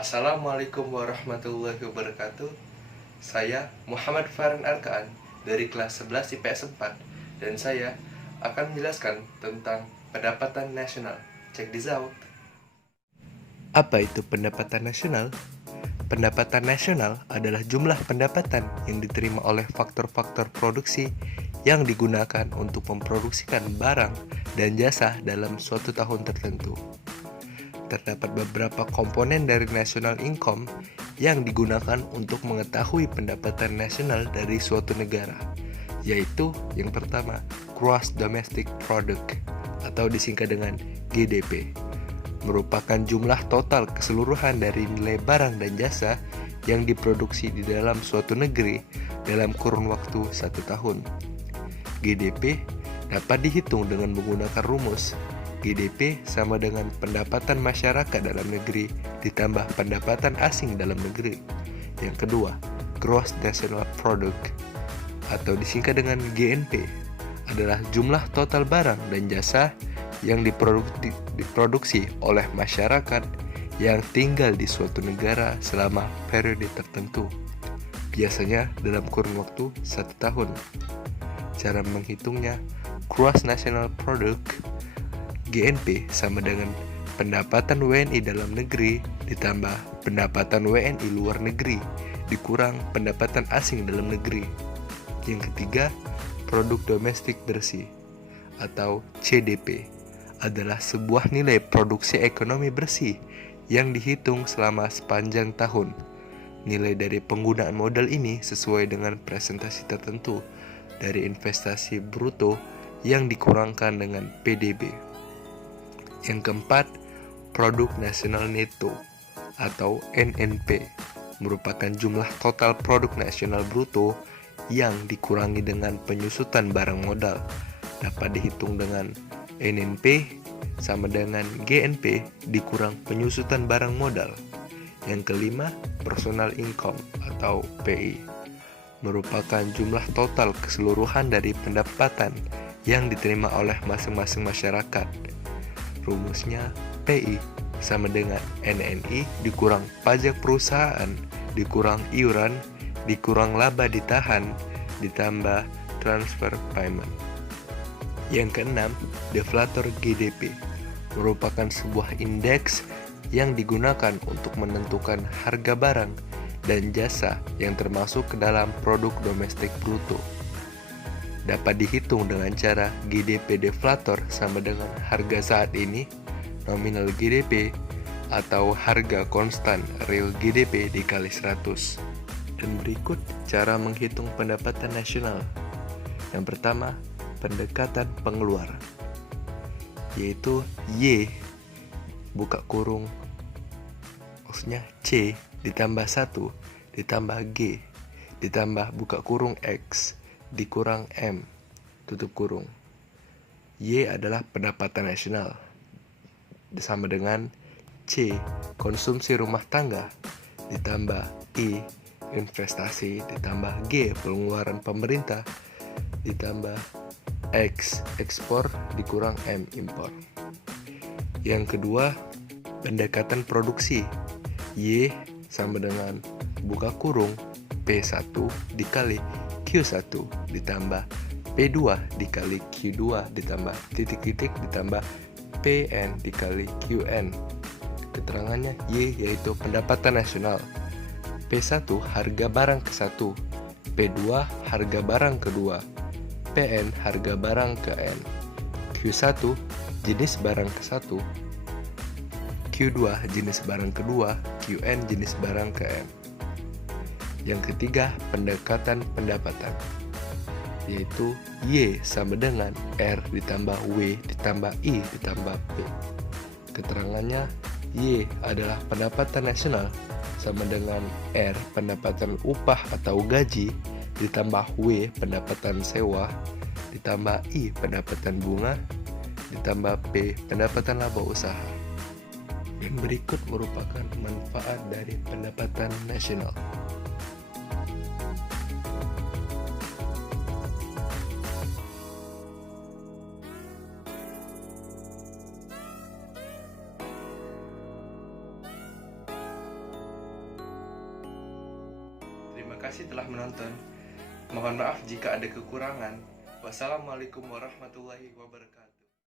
Assalamualaikum warahmatullahi wabarakatuh. Saya Muhammad Farhan Arkaan dari kelas 11 IPS 4 dan saya akan menjelaskan tentang pendapatan nasional. Check this out. Apa itu pendapatan nasional? Pendapatan nasional adalah jumlah pendapatan yang diterima oleh faktor-faktor produksi yang digunakan untuk memproduksikan barang dan jasa dalam suatu tahun tertentu. Terdapat beberapa komponen dari national income yang digunakan untuk mengetahui pendapatan nasional dari suatu negara, yaitu yang pertama, Gross Domestic Product atau disingkat dengan GDP, merupakan jumlah total keseluruhan dari nilai barang dan jasa yang diproduksi di dalam suatu negeri dalam kurun waktu 1 tahun. GDP dapat dihitung dengan menggunakan rumus GDP sama dengan pendapatan masyarakat dalam negeri ditambah pendapatan asing dalam negeri. Yang kedua, Gross National Product atau disingkat dengan GNP adalah jumlah total barang dan jasa yang diproduksi oleh masyarakat yang tinggal di suatu negara selama periode tertentu, biasanya dalam kurun waktu 1 tahun. Cara menghitungnya, Gross National Product GNP sama dengan pendapatan WNI dalam negeri ditambah pendapatan WNI luar negeri dikurang pendapatan asing dalam negeri. Yang ketiga, produk domestik bersih atau CDP adalah sebuah nilai produksi ekonomi bersih yang dihitung selama sepanjang tahun. Nilai dari penggunaan modal ini sesuai dengan presentasi tertentu dari investasi bruto yang dikurangkan dengan PDB. Yang keempat, Produk Nasional Neto atau NNP merupakan jumlah total produk nasional bruto yang dikurangi dengan penyusutan barang modal. Dapat dihitung dengan NNP sama dengan GNP dikurang penyusutan barang modal. Yang kelima, Personal Income atau PI merupakan jumlah total keseluruhan dari pendapatan yang diterima oleh masing-masing masyarakat. Rumusnya PI sama dengan NNI dikurang pajak perusahaan, dikurang iuran, dikurang laba ditahan, ditambah transfer payment. Yang keenam, deflator GDP merupakan sebuah indeks yang digunakan untuk menentukan harga barang dan jasa yang termasuk ke dalam produk domestik bruto. Dapat dihitung dengan cara GDP deflator sama dengan harga saat ini, nominal GDP, atau harga konstan real GDP dikali 100. Dan berikut cara menghitung pendapatan nasional. Yang pertama, pendekatan pengeluaran, yaitu Y buka kurung maksudnya C ditambah 1 ditambah G ditambah buka kurung X dikurang M tutup kurung. Y adalah pendapatan nasional sama dengan C konsumsi rumah tangga ditambah I investasi ditambah G pengeluaran pemerintah ditambah X ekspor dikurang M impor. Yang kedua, pendekatan produksi. Y sama dengan buka kurung P1 dikali Q1 ditambah P2 dikali Q2 ditambah titik-titik ditambah PN dikali QN. Keterangannya Y yaitu pendapatan nasional. P1 harga barang ke-1, P2 harga barang kedua, PN harga barang ke N, Q1 jenis barang ke-1, Q2 jenis barang kedua, QN jenis barang ke M. Yang ketiga, pendekatan pendapatan, yaitu Y sama dengan R ditambah W ditambah I ditambah P. Keterangannya Y adalah pendapatan nasional sama dengan R pendapatan upah atau gaji ditambah W pendapatan sewa ditambah I pendapatan bunga ditambah P pendapatan laba usaha. Yang berikut merupakan manfaat dari pendapatan nasional. kasih telah menonton. Mohon maaf jika ada kekurangan. Wassalamualaikum warahmatullahi wabarakatuh.